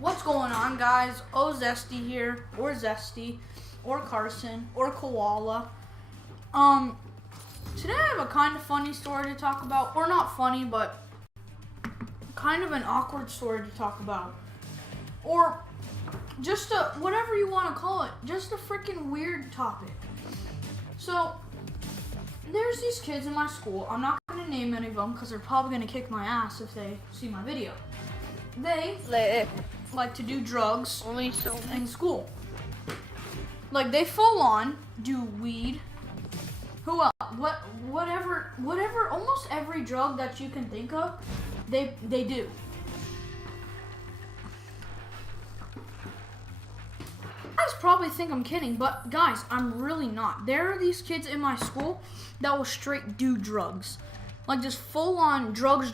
What's going on, guys? Zesty here, or Zesty, or Carson, or Koala. Today I have a kind of funny story to talk about, or not funny, but kind of an awkward story to talk about, or just a, whatever you want to call it, just a freaking weird topic. So, there's these kids in my school. I'm not going to name any of them because they're probably going to kick my ass if they see my video. They like to do drugs in school. Like, they full on do weed. Who else? Whatever, almost every drug that you can think of, they do. You guys probably think I'm kidding, but guys, I'm really not. There are these kids in my school that will straight do drugs. Like, just full on drugs.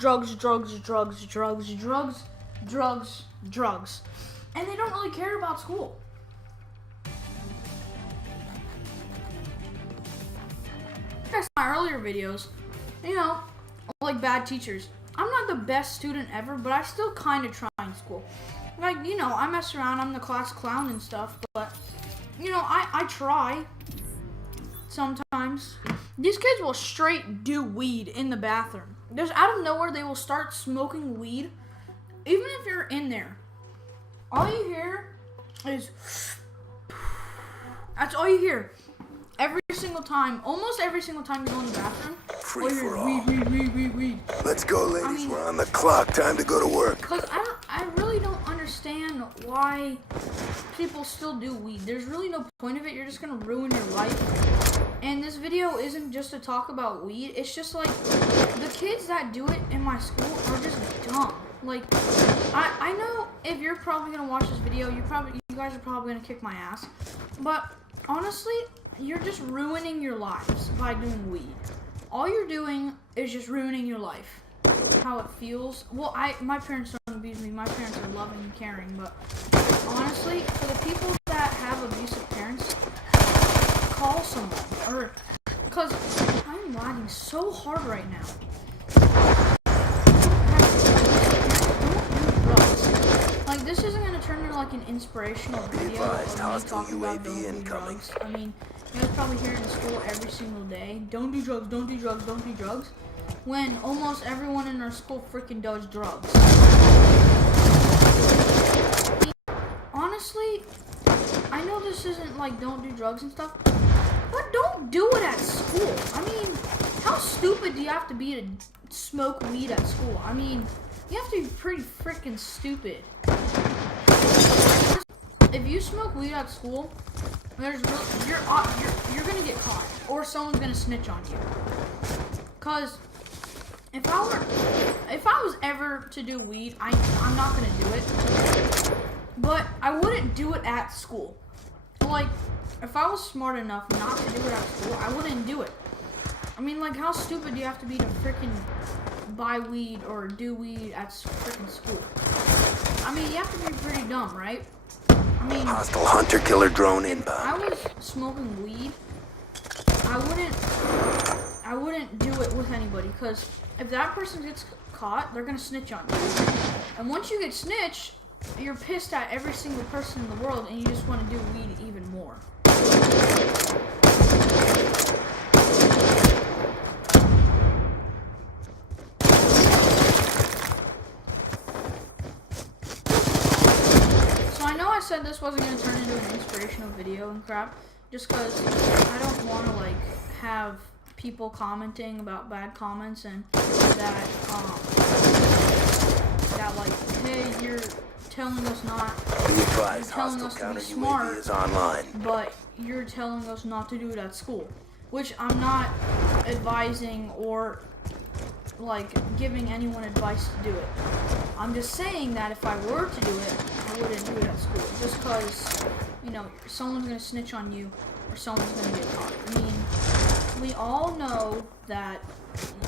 And they don't really care about school. Guys, my earlier videos, you know, like bad teachers. I'm not the best student ever, but I still kind of try in school. Like, you know, I mess around, I'm the class clown and stuff, but, you know, I try sometimes. These kids will straight do weed in the bathroom. Just out of nowhere, they will start smoking weed. Even if you're in there, all you hear is, that's all you hear. Every single time, almost every single time you go in the bathroom, Free for all. Weed. Let's go, ladies. We're on the clock. Time to go to work. Because I really don't understand why people still do weed. There's really no point of it. You're just going to ruin your life. And this video isn't just to talk about weed. It's just like, the kids that do it in my school are just dumb. Like, I know if you're probably going to watch this video, you guys are probably going to kick my ass. But honestly, you're just ruining your lives by doing weed. All you're doing is just ruining your life. How it feels. Well, my parents don't abuse me. My parents are loving and caring. But honestly, for the people that have abusive parents, call someone. Or, because I'm lagging so hard right now. Like, this isn't going to turn into like an inspirational video of me talking about don't do drugs. I mean, you guys probably hear it in school every single day. Don't do drugs, don't do drugs, don't do drugs. When almost everyone in our school freaking does drugs. Honestly, I know this isn't like don't do drugs and stuff, but don't do it at school. I mean, how stupid do you have to be to smoke weed at school? I mean, you have to be pretty freaking stupid. If you smoke weed at school, you're gonna get caught, or someone's gonna snitch on you. Cause if I was ever to do weed, I'm not gonna do it. But I wouldn't do it at school. Like, if I was smart enough not to do it at school, I wouldn't do it. I mean, like, how stupid do you have to be to freaking buy weed or do weed at freaking school? I mean, you have to be pretty dumb, right? I mean, hostile hunter-killer drone if inbound. I was smoking weed, I wouldn't do it with anybody, because if that person gets caught, they're gonna snitch on you. And once you get snitched, you're pissed at every single person in the world, and you just want to do weed even more. I said this wasn't going to turn into an inspirational video and crap, just because I don't want to like have people commenting about bad comments and that like, hey, you're telling us not, Be advised, you're telling hostile us to counter be UAV smart, is online. but you're telling us not to do it at school, which I'm not advising or like giving anyone advice to do it. I'm just saying that if I were to do it, I wouldn't do it at school, just because, you know, someone's gonna snitch on you or someone's gonna get caught. I mean, we all know that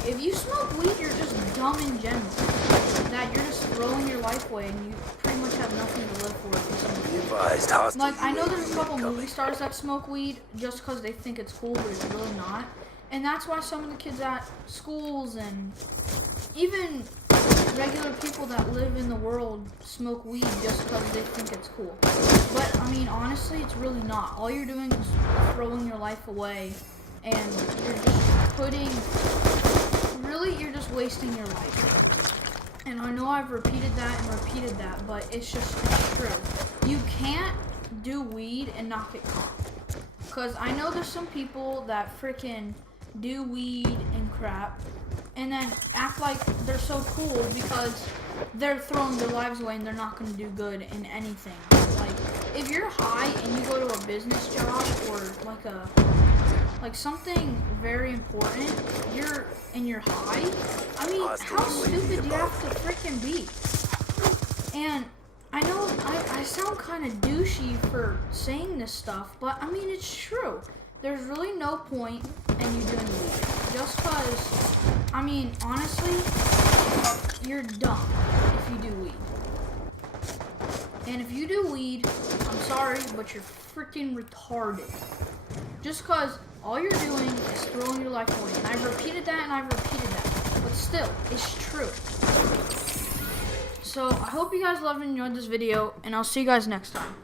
if you smoke weed, you're just dumb in general. That you're just throwing your life away and you pretty much have nothing to live for if you smoke Be weed. advised, hostile Like, I know there's a UAV couple movie incoming. stars that smoke weed just because they think it's cool, but it's really not. And that's why some of the kids at schools and even regular people that live in the world smoke weed just because they think it's cool. But, I mean, honestly, it's really not. All you're doing is throwing your life away, and you're just you're just wasting your life. And I know I've repeated that, but it's true. You can't do weed and not get caught. Because I know there's some people that freaking do weed and crap, and then act like they're so cool because they're throwing their lives away and they're not going to do good in anything. Like, if you're high and you go to a business job or like something very important, you're high, I mean, how stupid do you have to freaking be? And I know I sound kind of douchey for saying this stuff, but I mean, it's true. There's really no point in you doing weed. Just cause, I mean, honestly, you're dumb if you do weed. And if you do weed, I'm sorry, but you're freaking retarded. Just cause all you're doing is throwing your life away. And I've repeated that, but still, it's true. So I hope you guys loved and enjoyed this video, and I'll see you guys next time.